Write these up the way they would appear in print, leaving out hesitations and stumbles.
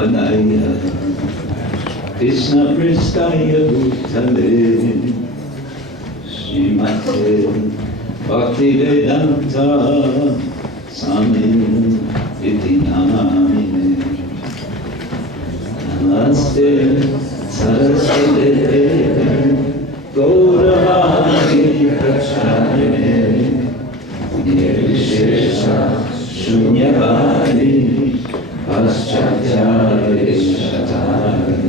Bhavanaya Krishna Pristaya Bhutale Srimate Bhaktivedanta Swami Iti Namine Namaste Saraswate Gauravani Pracharine Nirvishesha Shunyavadi Paschatyarishatari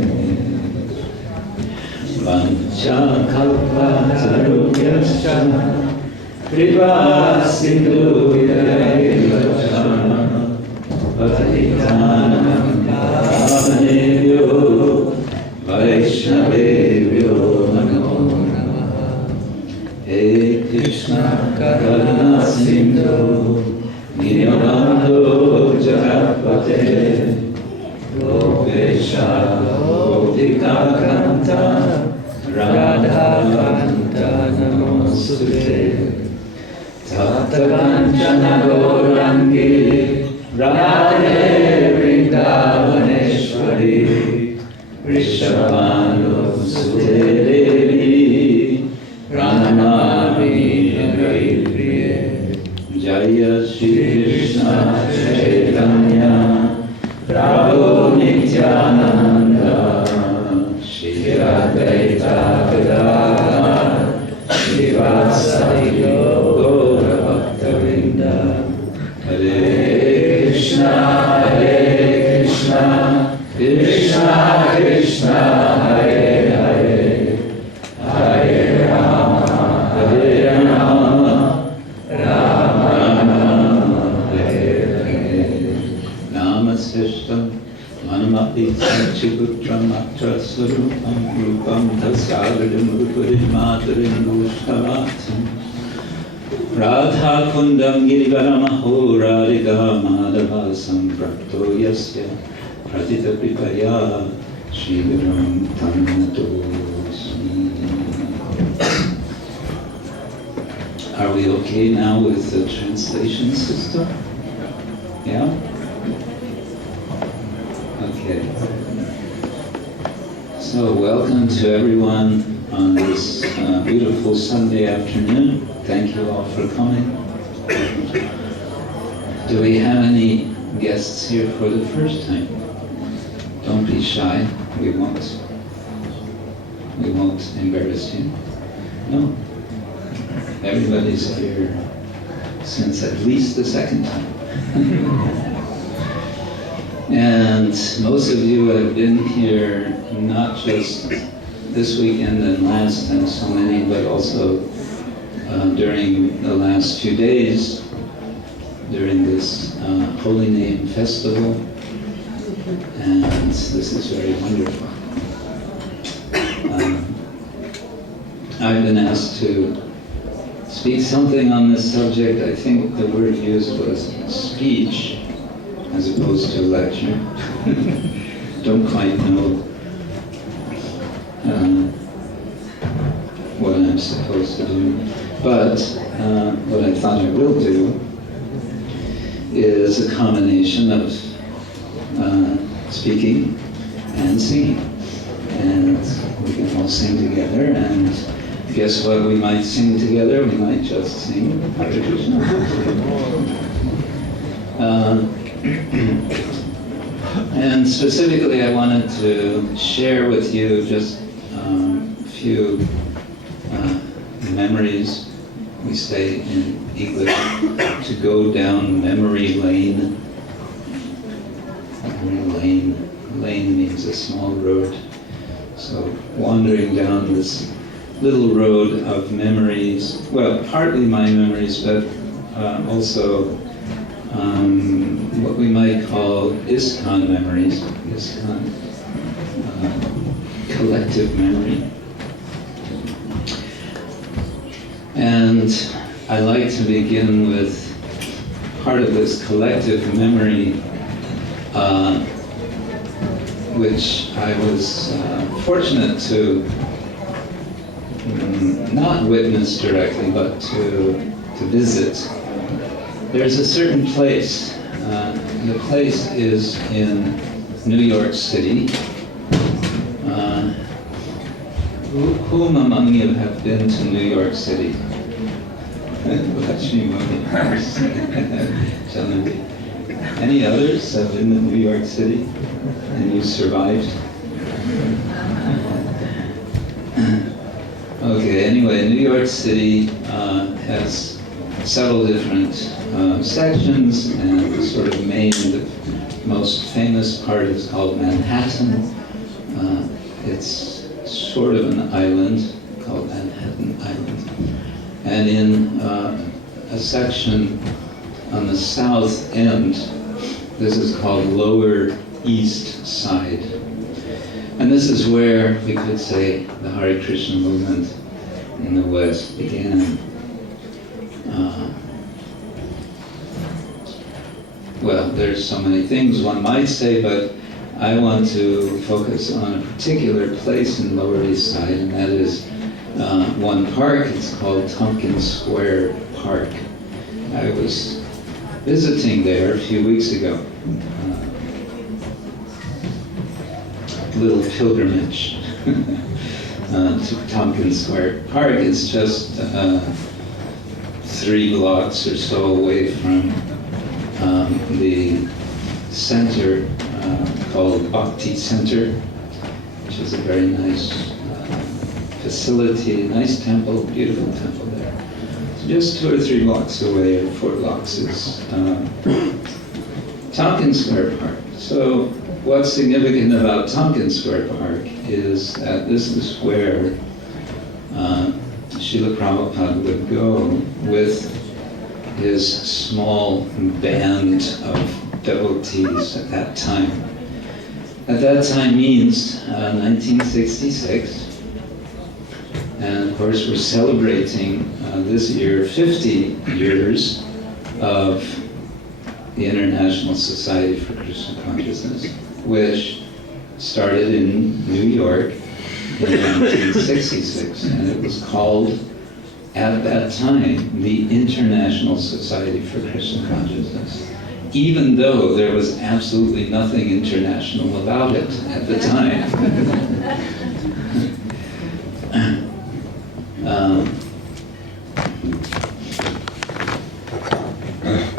Vancha Kalpatarubhyascha Kripa Sindhuyaivacha Patitanam Pavanebhyo Vaishnavebhyo Namo Namah He Krishna Karuna Sindhu Nirvando Jagapate Gopesha Gopika Kanta Radha Kanta Namosute Tata Kanchana Gaurangi Radhe Vrindavaneshwari Vrishabhanu Sute Devi Pranamami Haripriye Jaya Shri Krishna Chaitanya Prabhu Nityananda Shri Advaita Gadadhar Srivasadi Gaura Bhaktavinda Hare Krishna Krishna Krishna Hare Hare Hare Rama Hare Rama Namasishtam Manamati Sanchiputram Atra Sarupam Rupam Tasagaram Ruparim Madarim Gushtavatam Radha Kundam Girivaramaho Radhika Madhavasam Prapto Yasya Pratita Pripaya Shrivaram Tamnatosmi. Are we okay now with the translation system? Yeah? Okay. So welcome to everyone on this beautiful Sunday afternoon. Thank you all for coming. Do we have any guests here for the first time? Don't be shy. We won't embarrass you. No. Everybody's here since at least the second time. And most of you have been here not just this weekend and last and so many, but also during the last few days, during this Holy Name Festival. And this is very wonderful. I've been asked to speak something on this subject. I think the word used was speech, as opposed to lecture. Don't quite know what I'm supposed to do. But what I thought I will do is a combination of speaking and singing. And we can all sing together, and guess what we might sing together? We might just sing Hare Krishna. And specifically, I wanted to share with you just a few memories. We say in English, to go down memory lane. Memory lane. Lane means a small road. So wandering down this little road of memories, well, partly my memories, but also what we might call ISKCON memories, ISKCON, collective memory. And I like to begin with part of this collective memory, which I was fortunate to not witness directly, but to visit. There's a certain place. The place is in New York City. Whom among you have been to New York City? Any others have been to New York City and you survived? Okay, anyway, New York City has several different sections, and the sort of the most famous part is called Manhattan. It's sort of an island called Manhattan Island. And in a section on the south end, this is called Lower East Side. And this is where we could say the Hare Krishna movement in the West began. Well, there's so many things one might say, but I want to focus on a particular place in Lower East Side, and that is one park. It's called Tompkins Square Park. I was visiting there a few weeks ago. Little pilgrimage to Tompkins Square Park. It's just 3 blocks or so away from the center called Bhakti Center, which is a very nice facility, nice temple, beautiful temple there. So just 2 or 3 blocks away, or 4 blocks, is Tompkins Square Park. So what's significant about Tompkins Square Park is that this is where Srila Prabhupada would go with his small band of devotees at that time. At that time means 1966. And of course we're celebrating this year 50 years of the International Society for Krishna Consciousness, which started in New York in 1966, and it was called, at that time, the International Society for Krishna Consciousness, even though there was absolutely nothing international about it at the time.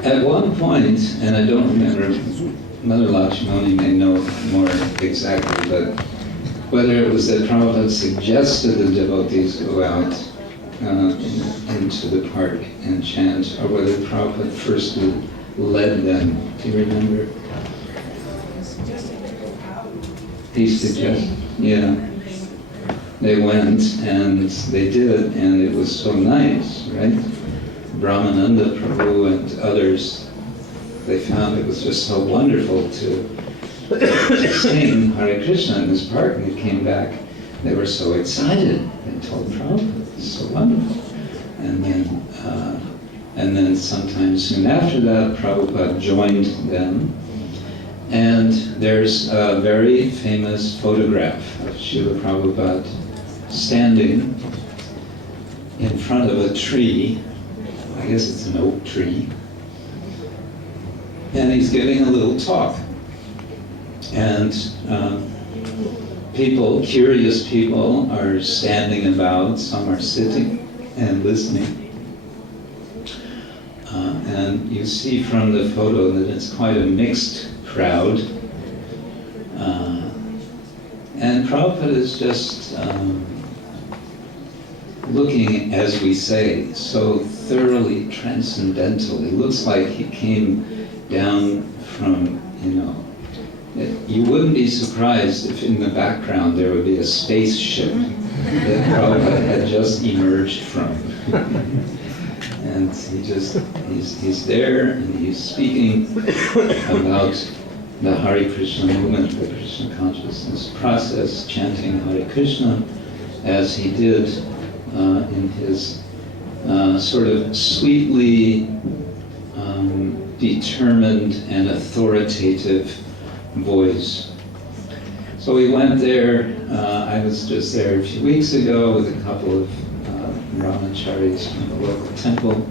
At one point, and I don't remember, Mother Lakshmani may know more exactly, but whether it was that Prabhupada suggested the devotees go out into the park and chant, or whether Prabhupada first led them. Do you remember? He suggested, yeah. They went and they did, and it was so nice, right? Brahmananda Prabhu and others, they found it was just so wonderful to sing Hare Krishna in this park, and they came back. They were so excited. They told Prabhupada, it's so wonderful. And then sometime soon after that, Prabhupada joined them. And there's a very famous photograph of Srila Prabhupada standing in front of a tree. I guess it's an oak tree. And he's giving a little talk. And people, curious people, are standing about. Some are sitting and listening. And you see from the photo that it's quite a mixed crowd. And Prabhupada is just looking, as we say, so thoroughly transcendental. It looks like he came down from, you wouldn't be surprised if in the background there would be a spaceship that Prabhupada had just emerged from. And he's there, and he's speaking about the Hare Krishna movement, the Krishna consciousness process, chanting Hare Krishna, as he did in his sort of sweetly determined and authoritative voice. So we went there. I was just there a few weeks ago with a couple of brahmacharis from the local temple,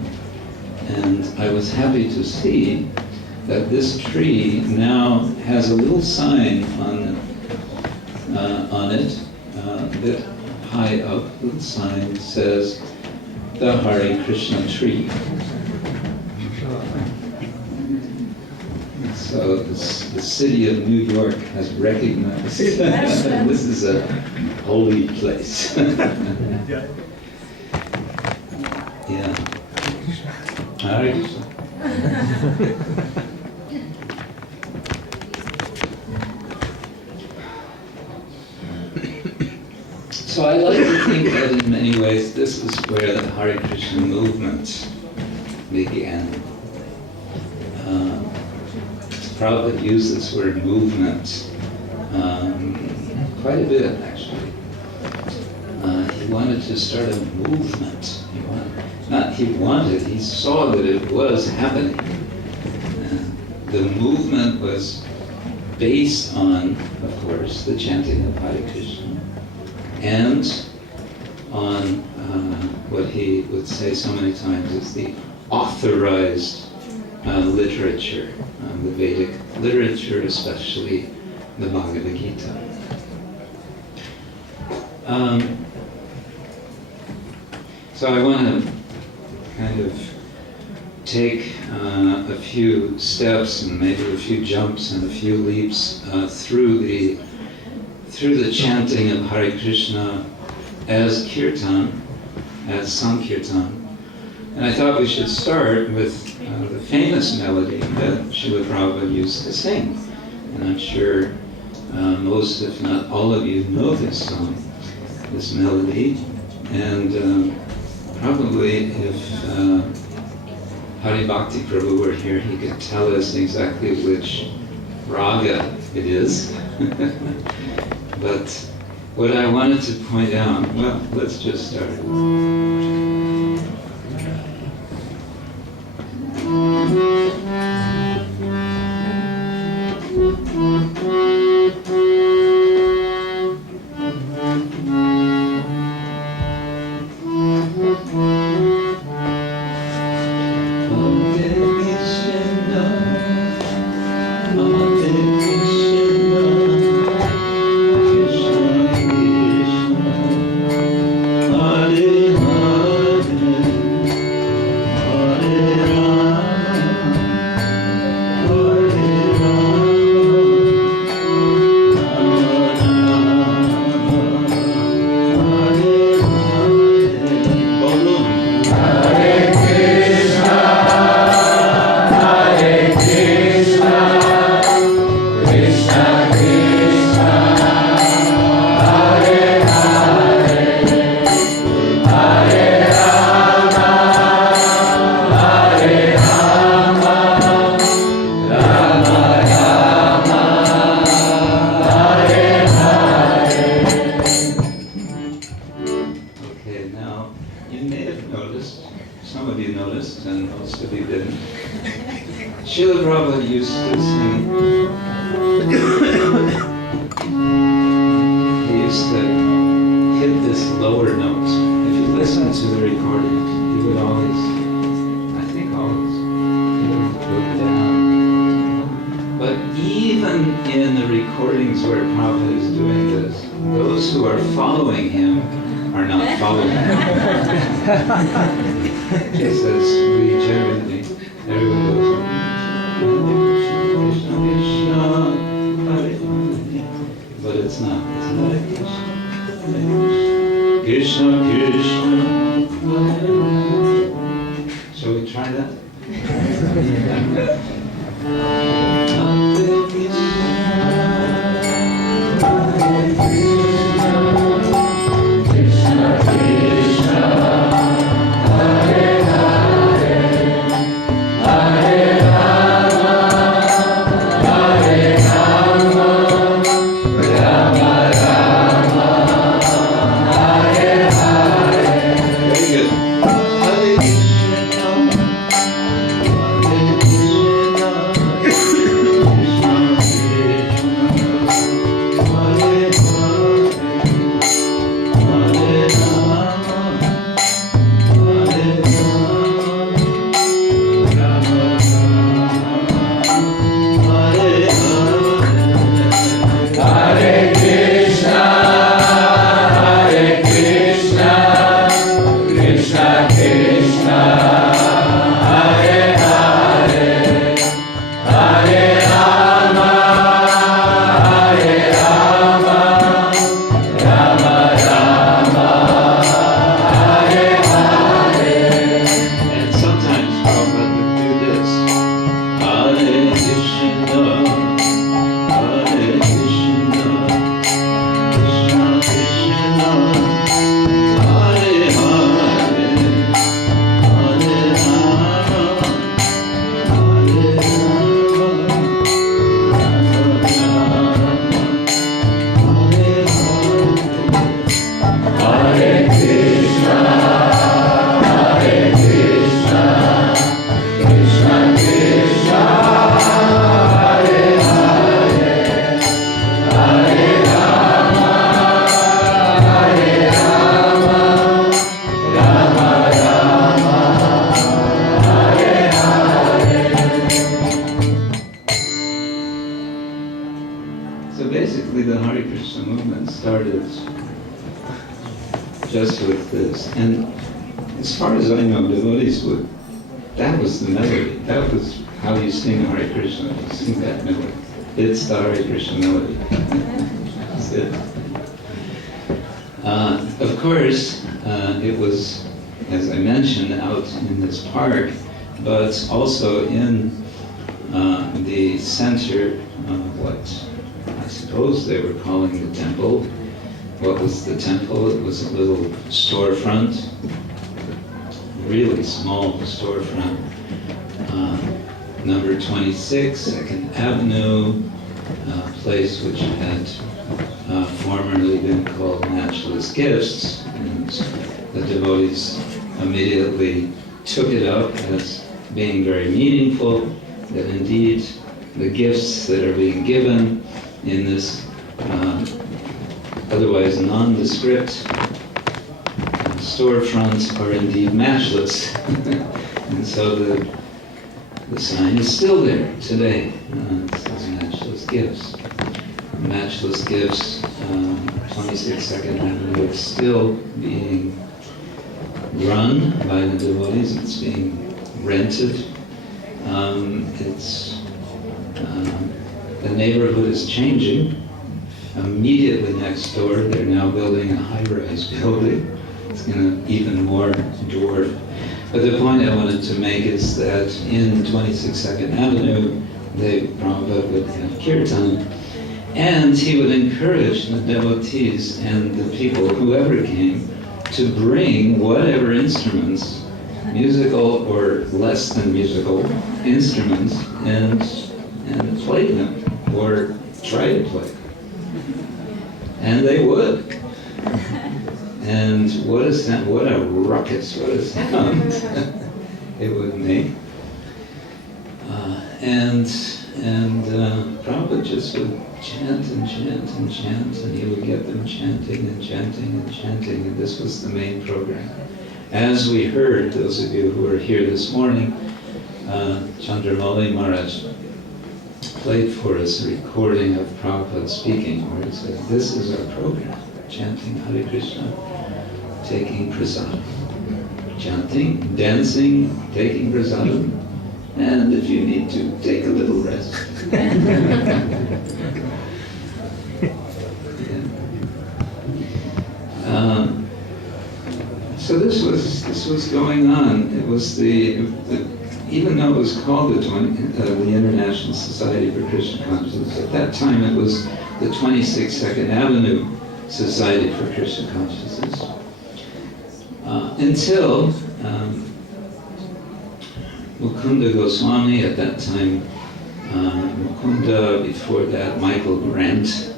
and I was happy to see that this tree now has a little sign on it, a bit high up. The little sign says, "The Hare Krishna tree." So the city of New York has recognized this is a holy place. Yeah. Hare Krishna. So I like to think that in many ways this is where the Hare Krishna movement began. Prabhupada used this word movement quite a bit, actually. He wanted to start a movement. He saw that it was happening. The movement was based on, of course, the chanting of Hare Krishna and on what he would say so many times is the authorized literature, the Vedic literature, especially the Bhagavad Gita. So I want to kind of take a few steps and maybe a few jumps and a few leaps through the chanting of Hare Krishna as kirtan, as Sankirtan. And I thought we should start with the famous melody that Srila Prabhupada used to sing. And I'm sure most, if not all of you, know this song, this melody. And probably if Hari Bhakti Prabhu were here, he could tell us exactly which raga it is. But what I wanted to point out, well, let's just start. Hare Krishna movement started just with this. And as far as I know, devotees would, that was the melody. That was how you sing Hare Krishna. You sing that melody. It's the Hare Krishna melody. That's it. Of course, it was, as I mentioned, out in this park, but also in the center of what I suppose they were calling the temple. What was the temple? It was a little storefront, really small storefront. Number 26, 2nd Avenue, a place which had formerly been called Matchless Gifts, and the devotees immediately took it up as being very meaningful, that indeed the gifts that are being given in this otherwise nondescript storefronts are indeed matchless. And so the sign is still there today. It says Matchless Gifts. Matchless Gifts, 26 2nd Avenue, is still being run by the devotees. It's being rented. The neighborhood is changing. Immediately next door, they're now building a high-rise building. It's going to even more dwarf. But the point I wanted to make is that in 26 2nd Avenue, Prabhupada would have kirtan, and he would encourage the devotees and the people, whoever came, to bring whatever instruments, musical or less than musical instruments, and play them, or try to play. And they would. And what is that? What a ruckus, what a sound it would make. And Prabhupada just would chant and chant and chant, and he would get them chanting and chanting and chanting, and this was the main program. As we heard, those of you who were here this morning, Chandramauli Maharaj played for us a recording of Prabhupada speaking, where he said, this is our program, chanting Hare Krishna, taking prasadam. Chanting, dancing, taking prasadam, and if you need to, take a little rest. So this was going on. It was even though it was called the International Society for Krishna Consciousness, at that time it was the 26 2nd Avenue Society for Krishna Consciousness. Until Mukunda Goswami, at that time, Mukunda, before that Michael Grant,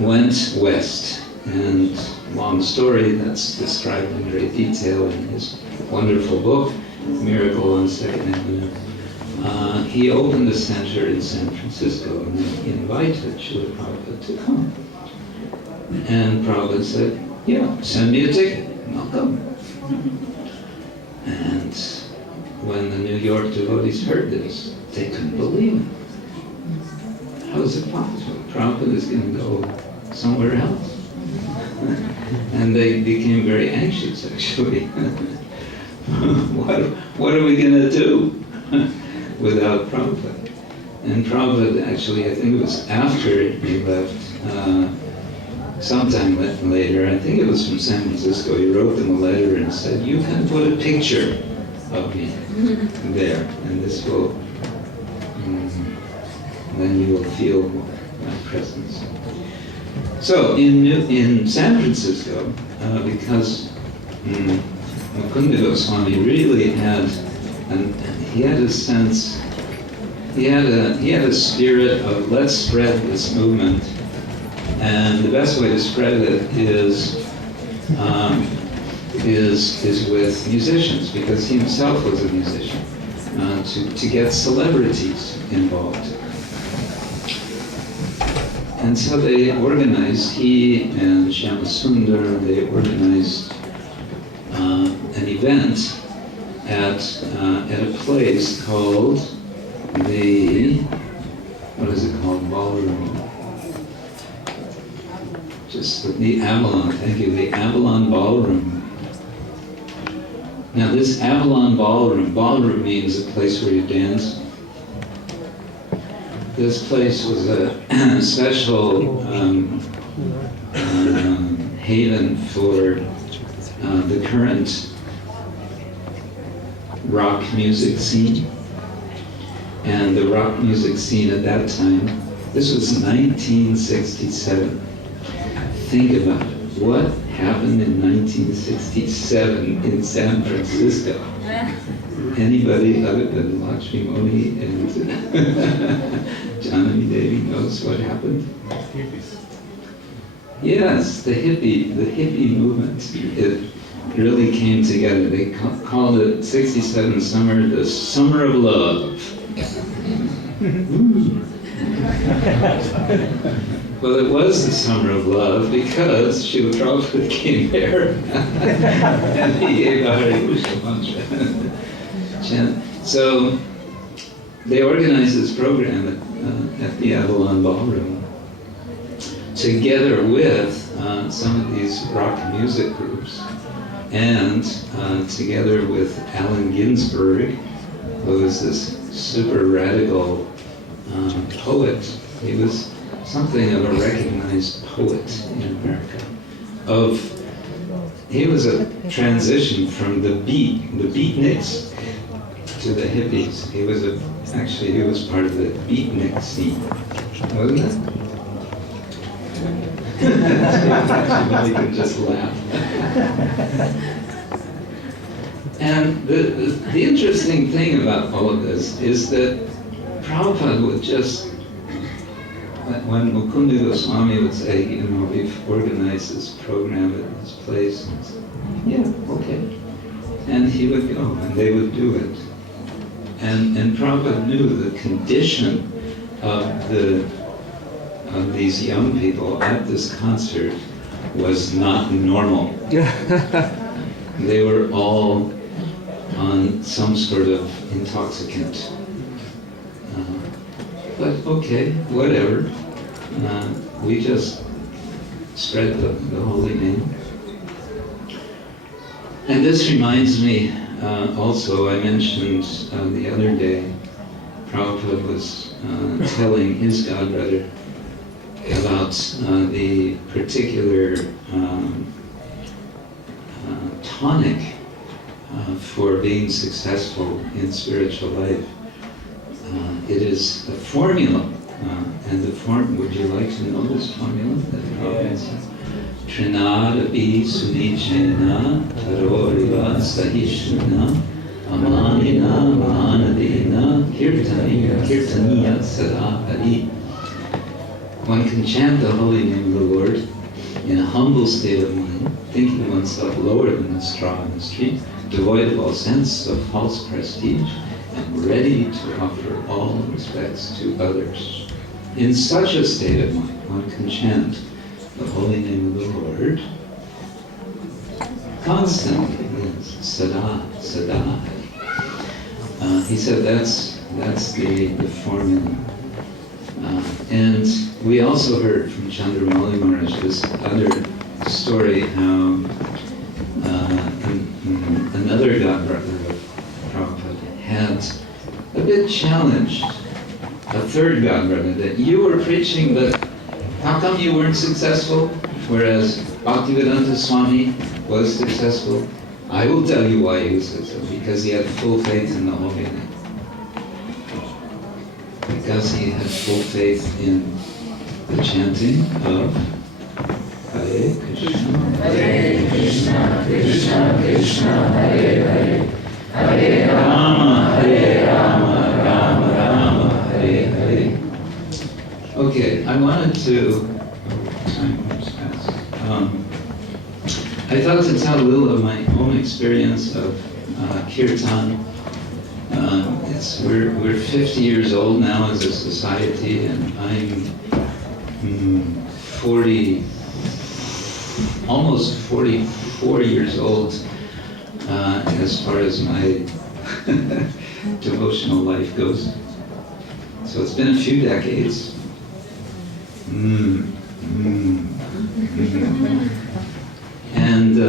went west. And long story, that's described in great detail in his wonderful book, Miracle on 2nd Avenue. He opened a center in San Francisco, and he invited Srila Prabhupada to come. And Prabhupada said, yeah, send me a ticket, and I'll come. And when the New York devotees heard this, they couldn't believe it. How is it possible? Prabhupada is going to go somewhere else. And they became very anxious, actually. What are we going to do without Prabhupada? And Prabhupada, actually, I think it was after he left, sometime later, I think it was from San Francisco, he wrote them a letter and said, you can put a picture of me there, and this will, then you will feel my presence. So in San Francisco, because Mukunda Goswami really had, he had a sense, he had a spirit of let's spread this movement, and the best way to spread it is with musicians, because he himself was a musician, to get celebrities involved. And so they organized, he and Shyamasundar, they organized an event at a place called the, what is it called, Ballroom? just the Avalon, thank you, the Avalon Ballroom. Now this Avalon Ballroom means a place where you dance. This place was a special haven for the current rock music scene. And the rock music scene at that time, this was 1967. Think about it. What happened in 1967 in San Francisco? Anybody other than Lakshmi Moni and Janani Devi knows what happened? Yes, the hippie movement. It really came together. They called it 67 summer, the summer of love. Well, it was the summer of love because Srila Prabhupada came there and he gave a Hare Krishna mantra. So they organized this program at the Avalon Ballroom together with some of these rock music groups and together with Allen Ginsberg, who was this super radical poet. He was something of a recognized poet in America. He was a transition from the beatniks to the hippies. He was part of the beatnik scene, wasn't it? You can just laugh. And the interesting thing about all of this is that Prabhupada would just, when Mukunda Goswami would say, we've organized this program at this place, and say, yeah, okay. And he would go, and they would do it. And Prabhupada knew the condition of these young people at this concert was not normal. They were all on some sort of intoxicant. But okay, whatever. We just spread the holy name. And this reminds me, also, I mentioned the other day, Prabhupada was telling his godbrother about the particular tonic for being successful in spiritual life. It is a formula, and would you like to know this formula? Yes. Trinada bi sunichena taroriva sahishna amanina manadina kirtaniya sada hari. One can chant the holy name of the Lord in a humble state of mind, thinking oneself lower than a straw in the street, devoid of all sense of false prestige, and ready to offer all respects to others. In such a state of mind, one can chant the holy name of the Lord constantly, sada, sada. He said that's the formula. And we also heard from Chandramauli Maharaj this other story how another godbrother of Prabhupada had a bit challenged a third godbrother that you were preaching, but how come you weren't successful, whereas Bhaktivedanta Swami was successful? I will tell you why he was successful, because he had full faith in the holy name. Because he had full faith in the chanting of Hare Krishna, Hare Krishna, Krishna Krishna, Hare Hare, Hare Rama, Hare Rama, Rama Rama, Hare Hare. Okay, I wanted to, time moves fast. I thought to tell a little of my own experience of kirtan. We're 50 years old now as a society, and I'm almost 44 years old as far as my devotional life goes. So it's been a few decades. And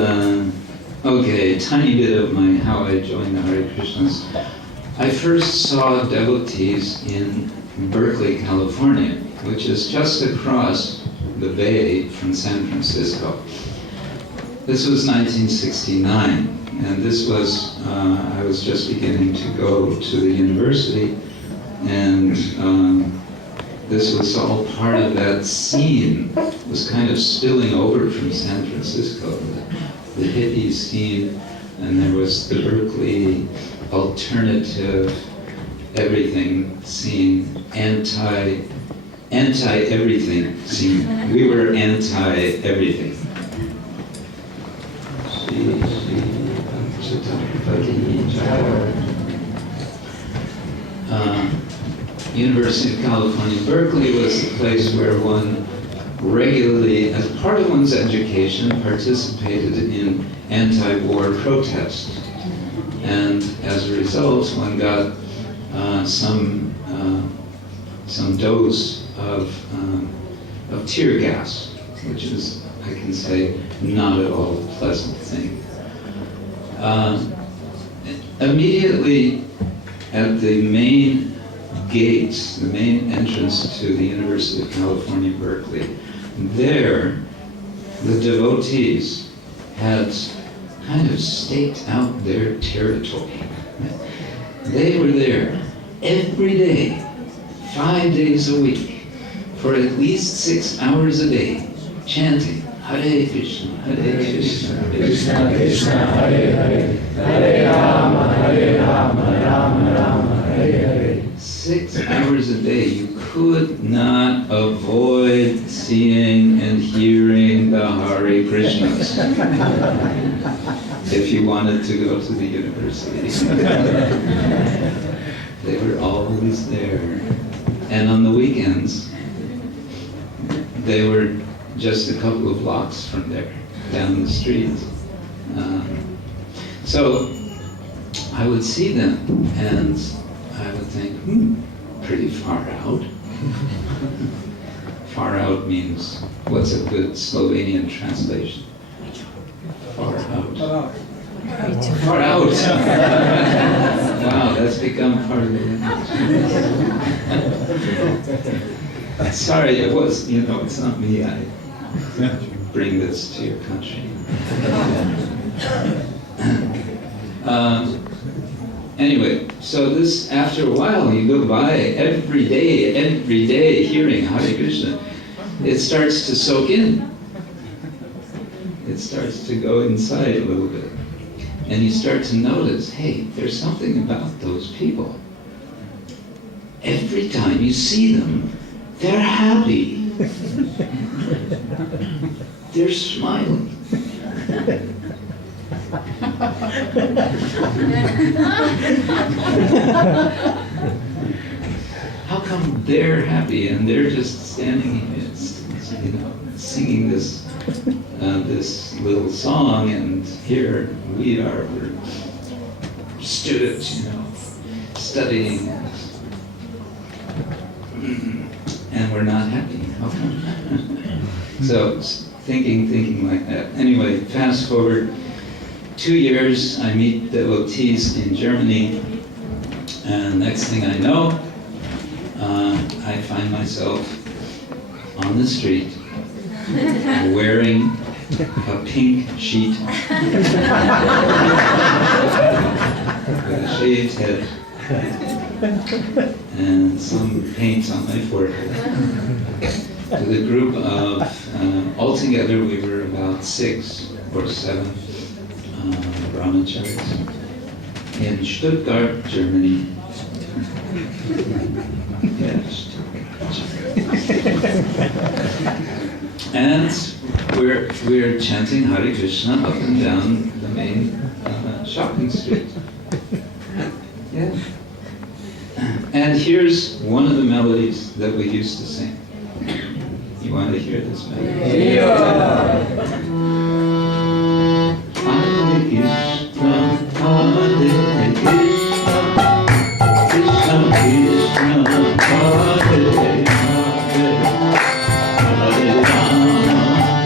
okay, a tiny bit of how I joined the Hare Krishnas. I first saw devotees in Berkeley, California, which is just across the bay from San Francisco. This was 1969, and this was, I was just beginning to go to the university, and this was all part of that scene. It was kind of spilling over from San Francisco, the hippie scene, and there was the Berkeley alternative everything scene, anti-everything scene. We were anti-everything. University of California, Berkeley was the place where one regularly, as part of one's education, participated in anti-war protest. And as a result, one got some dose of tear gas, which is, I can say, not at all a pleasant thing. Immediately at the main gates, the main entrance to the University of California, Berkeley, there the devotees had kind of staked out their territory. They were there every day, 5 days a week, for at least 6 hours a day, chanting Hare Krishna, Hare Krishna, Krishna Krishna, Hare Hare, Hare Rama, Rama Rama, Hare Hare. 6 hours a day. You could not avoid seeing and hearing the Hare Krishnas if you wanted to go to the university. They were always there. And on the weekends, they were just a couple of blocks from there, down the street. So I would see them, and I would think, pretty far out. Far out means, what's a good Slovenian translation? Far out. Far out. Wow, that's become part of the language. Sorry, it was, it's not me. I bring this to your country. Anyway, so this, after a while, you go by every day hearing Hare Krishna, it starts to soak in. It starts to go inside a little bit. And you start to notice, hey, there's something about those people. Every time you see them, they're happy. They're smiling. How come they're happy and they're just standing here, singing this little song, and here we are, we're students, studying, and we're not happy. How come? So thinking like that. Anyway, fast forward 2 years, I meet devotees in Germany, and next thing I know, I find myself on the street wearing a pink sheet with a shaved head and some paint on my forehead. With a group of, altogether we were about 6 or 7 brahmacharis in Stuttgart, Germany. Yes. And we're chanting Hare Krishna up and down the main shopping street. Yeah. And here's one of the melodies that we used to sing. You want to hear this melody? Yeah. Hare Krishna, Hare Krishna, Krishna Krishna, Hare Hare, Hare Rama,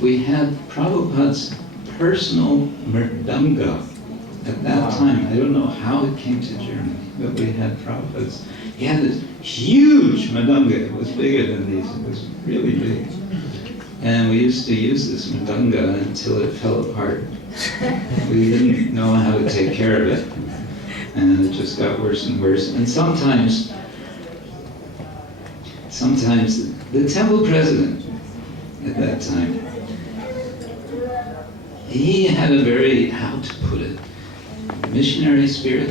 We had Prabhupada's personal mridanga at that time. I don't know how it came to Germany, but we had Prabhupada's. He had this huge mridanga. It was bigger than these. It was really big. And we used to use this mridanga until it fell apart. We didn't know how to take care of it. And it just got worse and worse. And sometimes the temple president at that time, he had a very, how to put it, missionary spirit.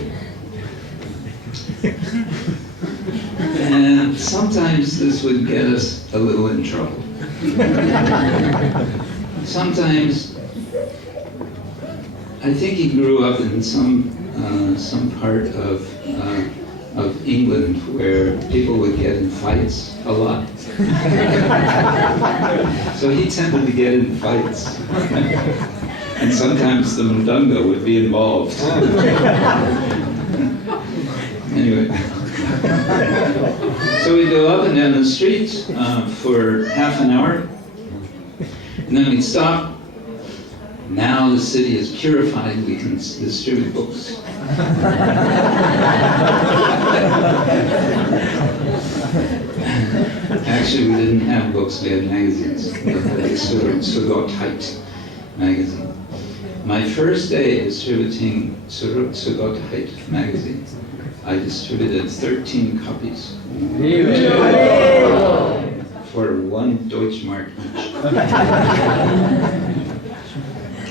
And sometimes this would get us a little in trouble. Sometimes, I think he grew up in some part of England where people would get in fights a lot. So he tended to get in fights. And sometimes the mridanga would be involved. Anyway. So we go up and down the street for half an hour. And then we'd stop. Now the city is purified, we can distribute books. Actually, we didn't have books, we had magazines. We had a Sugot magazine. My first day distributing Sugot magazine, I distributed 13 copies. For 1 Deutschmark each.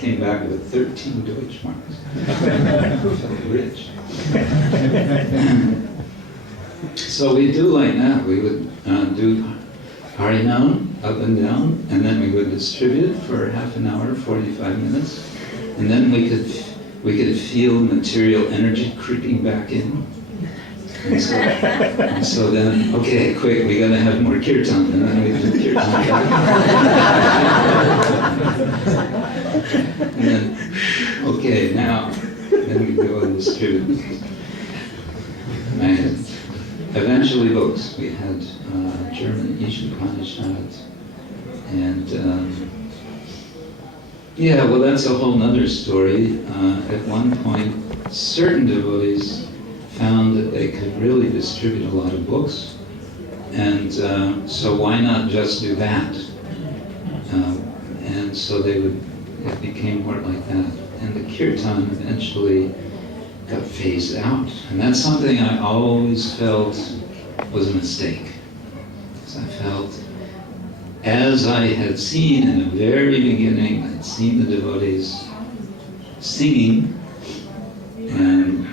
Came back with 13 Deutschmarks. Felt rich. So we do like that. We would do Harinam up and down, and then we would distribute for half an hour, 45 minutes, and then we could feel material energy creeping back in. And so then, okay, quick, we gotta have more kirtan, and then we do kirtan back. And then, okay, now, then we go and distribute. And eventually books. We had German Upanishad, and yeah, well, that's a whole nother story. At one point, certain devotees found that they could really distribute a lot of books, and so why not just do that? And so it became more like that. And the kirtan eventually got phased out. And that's something I always felt was a mistake. Because I felt as I had seen in the very beginning, I'd seen the devotees singing and,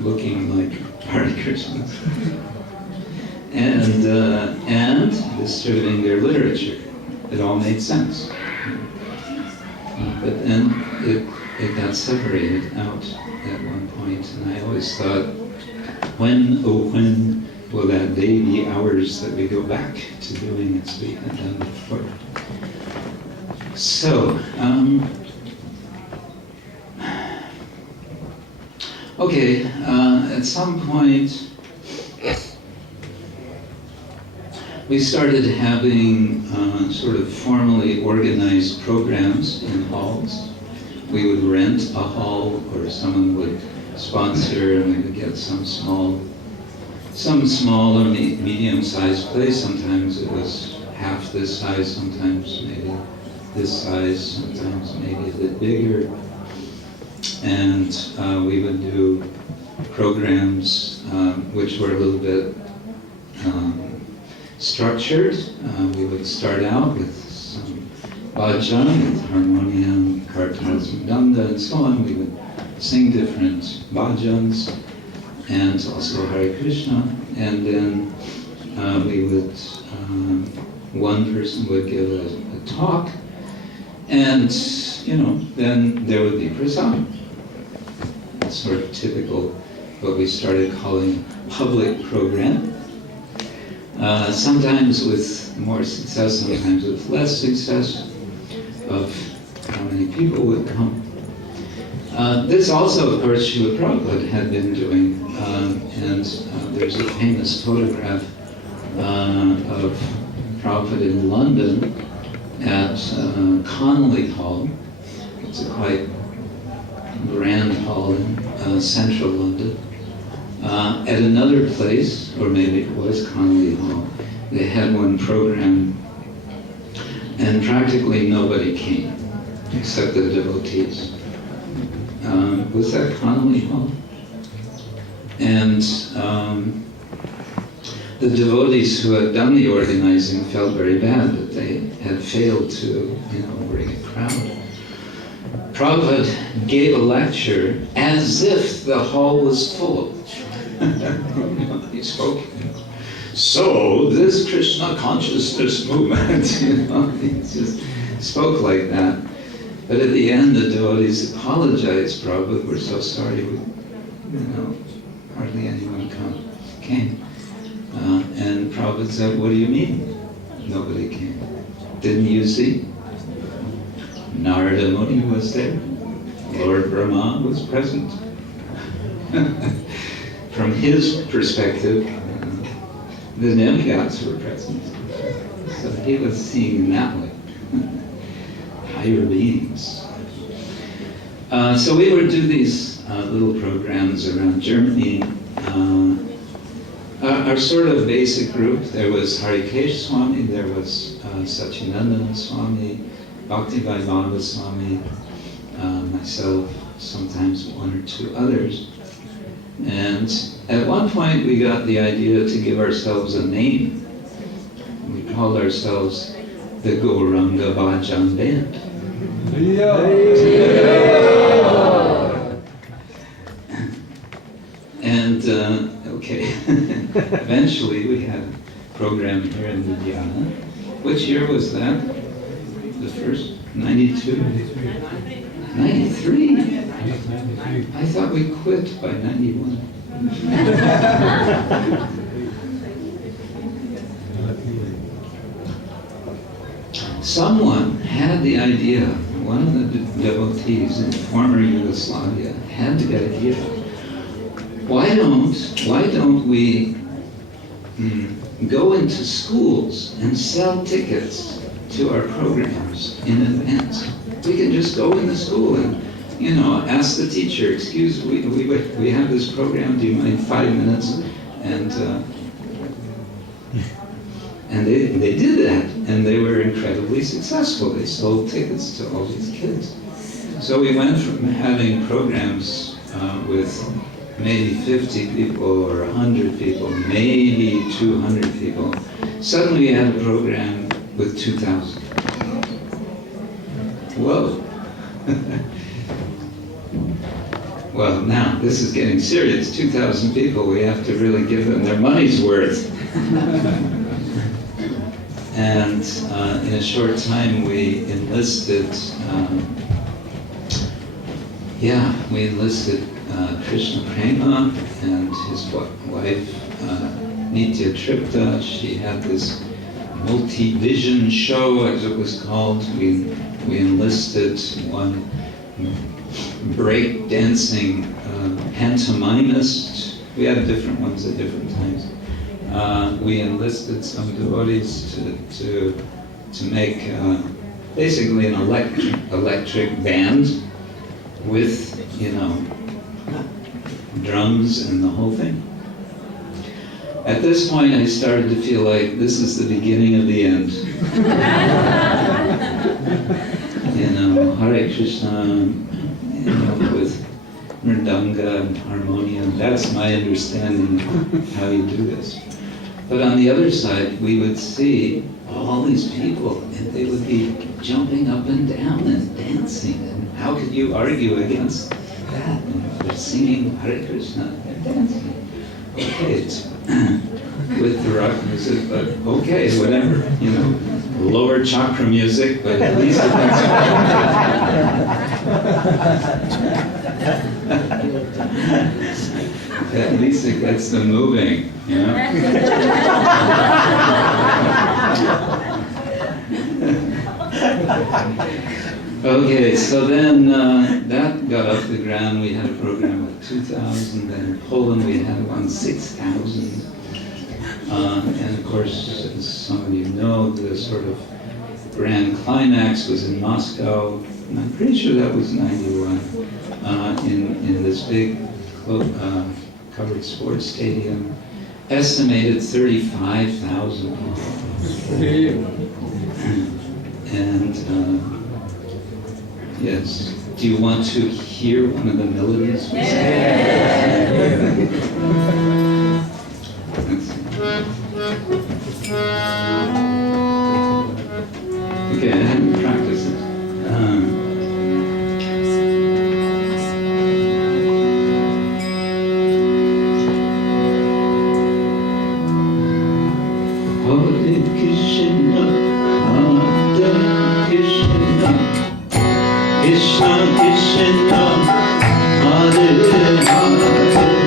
looking like Hare Krishnas, and distributing their literature. It all made sense. But then it got separated out at one point, and I always thought, when will that day be ours that we go back to doing as we had done before? So, okay, at some point, we started having sort of formally organized programs in halls. We would rent a hall, or someone would sponsor, and we would get some small or medium-sized place. Sometimes it was half this size, sometimes maybe this size, sometimes maybe a bit bigger. And we would do programs which were a little bit structured. We would start out with some bhajan, with harmonium, kartals, mridanga, and so on. We would sing different bhajans and also Hare Krishna, and then we would, one person would give a talk, and then there would be prasad. Sort of typical, what we started calling public program. Sometimes with more success, sometimes with less success of how many people would come. This also, of course, Srila Prabhupada had been doing, and there's a famous photograph of Prabhupada in London at Connolly Hall. It's a quite grand hall in central London. At another place, or maybe it was Connolly Hall, they had one program, and practically nobody came, except the devotees. Was that Connolly Hall? And the devotees who had done the organizing felt very bad that they had failed to, bring a crowd. Prabhupada gave a lecture as if the hall was full. He spoke. So this Krishna consciousness movement, he just spoke like that. But at the end, the devotees apologized. Prabhupada, we're so sorry. Hardly anyone came. And Prabhupada said, what do you mean? Nobody came. Didn't you see? Narada Muni was there. Lord Brahma was present. From his perspective, the demigods were present. So he was seeing in that way. Higher beings. So we would do these little programs around Germany. Our sort of basic group, there was HH Swami, there was Satchidananda Swami, Bhaktivedanta Swami, myself, sometimes one or two others. And at one point we got the idea to give ourselves a name. We called ourselves the Gauranga Bhajan Band. And eventually we had a program here in Ljubljana. Which year was that? The first? 92? 93? I thought we quit by 91. Someone had the idea, one of the devotees in former Yugoslavia had the idea, why don't we go into schools and sell tickets to our programs in advance? We can just go into school and, ask the teacher, excuse, we have this program, do you mind 5 minutes? And they did that, and they were incredibly successful. They sold tickets to all these kids. So we went from having programs with maybe 50 people or 100 people, maybe 200 people. Suddenly we had a program with 2,000. Whoa. Well, now, this is getting serious. 2,000 people, we have to really give them their money's worth. And in a short time, we enlisted, Krishna Prema and his wife, Nitya Tripta. She had this Multivision show, as it was called. We enlisted one break dancing pantomimist. We had different ones at different times. We enlisted some devotees to make basically an electric band with, drums and the whole thing. At this point, I started to feel like this is the beginning of the end. Hare Krishna, with mridanga and harmonium. That's my understanding of how you do this. But on the other side, we would see all these people, and they would be jumping up and down and dancing. And how could you argue against that? They're singing Hare Krishna, they're dancing. Okay, it's with the rock music, but okay, whatever, lower chakra music, but at least it at least it gets them moving, Okay, so then that got off the ground. We had a program with 2,000, then in Poland we had one 6,000. And of course, as some of you know, the sort of grand climax was in Moscow, and I'm pretty sure that was 91, in this big covered sports stadium, estimated 35,000 people. And yes, do you want to hear one of the melodies? Okay, I haven't practiced it. Hare Krishna, Hare Krishna, Krishna Krishna, Hare Hare, Hare Rama, Hare Rama, Rama Hare Hare.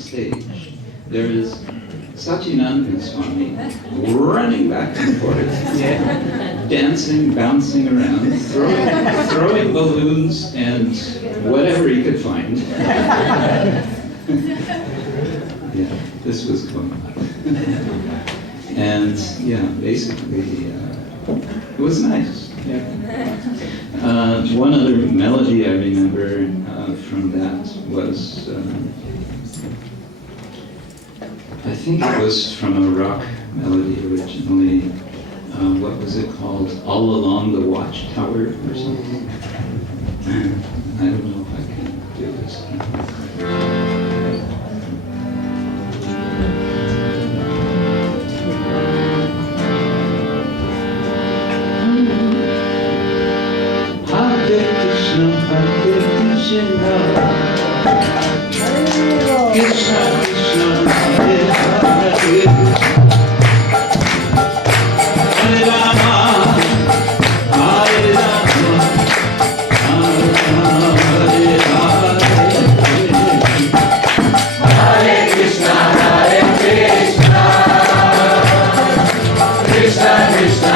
stage, there is Satyananda Swami running back and forth, dancing, bouncing around, throwing balloons and whatever he could find. Yeah, this was going on. And yeah, basically, it was nice. Yeah. One other melody I remember from that was, I think it was from a rock melody originally. What was it called? All Along the Watchtower or something? I don't know if I can do this. Krishna Krishna Hare Hare Hare Rama Hare Rama Rama Rama Hare Hare Hare Krishna Krishna Krishna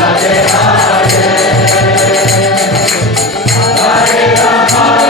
Hare Hare Hare Rama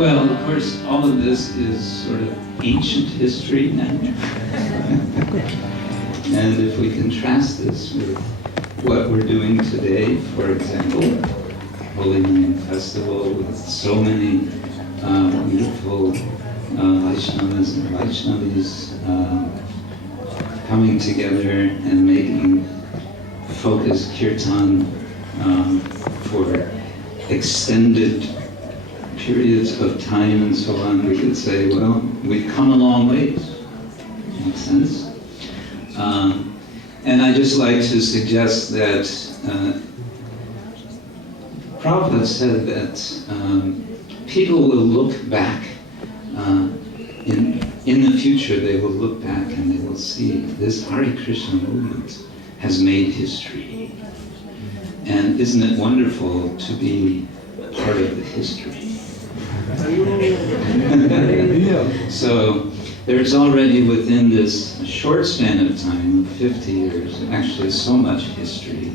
Well, of course, all of this is sort of ancient history now. And if we contrast this with what we're doing today, for example, Holy Name Festival with so many wonderful Vaishnavas and Vaishnavis coming together and making focused kirtan for extended periods of time and so on, we could say, well, we've come a long ways. Makes sense? And I just like to suggest that Prabhupada said that people will look back in the future. They will look back and they will see this Hare Krishna movement has made history. And isn't it wonderful to be part of the history? So there's already within this short span of time, 50 years, actually so much history.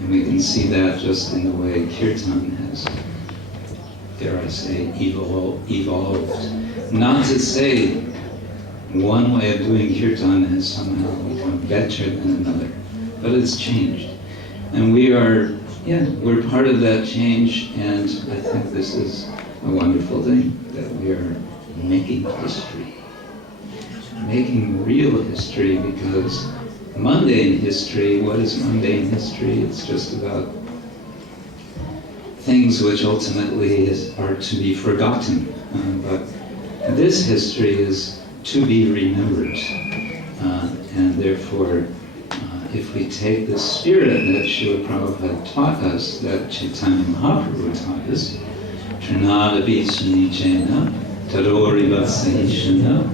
And we can see that just in the way Kirtan has, dare I say, evolved. Not to say one way of doing Kirtan has somehow become better than another, but it's changed. And we're part of that change, and I think this is a wonderful thing, that we are making history. Making real history, because mundane history, what is mundane history? It's just about things which ultimately are to be forgotten. But this history is to be remembered. And therefore, if we take the spirit that Srila Prabhupada taught us, that Chaitanya Mahaprabhu taught us, Trinada Vishanichena, Tadori Vasahishana,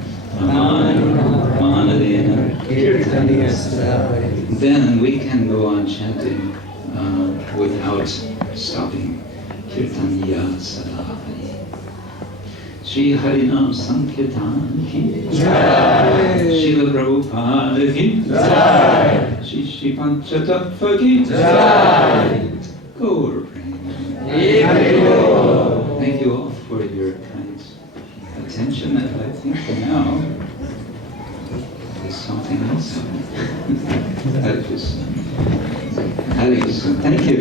Manadena, Kirtaniyasthai, then we can go on chanting without stopping. Kirtaniya Sadhai. Shri Harinam Sankirtan ki Jai, Srila Prabhupada ki Jai, Shri Panchatattva ki Jai, Gaur Prema. Thank you all for your kind attention, and I think now there's something else happening. Hare Krishna. Hare Krishna. Thank you.